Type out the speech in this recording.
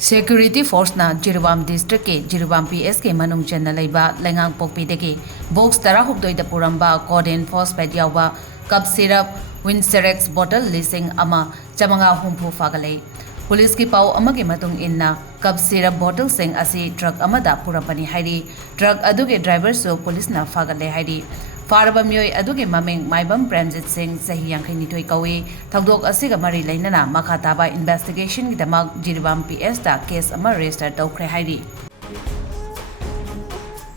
Security Forcena Jiribam District ke Jiribam PS ke manung chenna leiba Leingangpokpi Dagi box tarahukdoi da puramba Codeine Phosphate Yaoba cup syrup Wincerex bottle lising ama chamanga humpu fagale. Police ki pau amagi matung inna cup syrup bottle sing asi truck amada purapani hairi truck aduge driver so police na fagale hairi. Faraba miyoi aduge maming maibam Pranjit Singh sahi yangkhaini thoi kawi thagdok asiga mari lainana makha taba investigation gidamak Jiribam PS ta case ama register tawkhre hairi.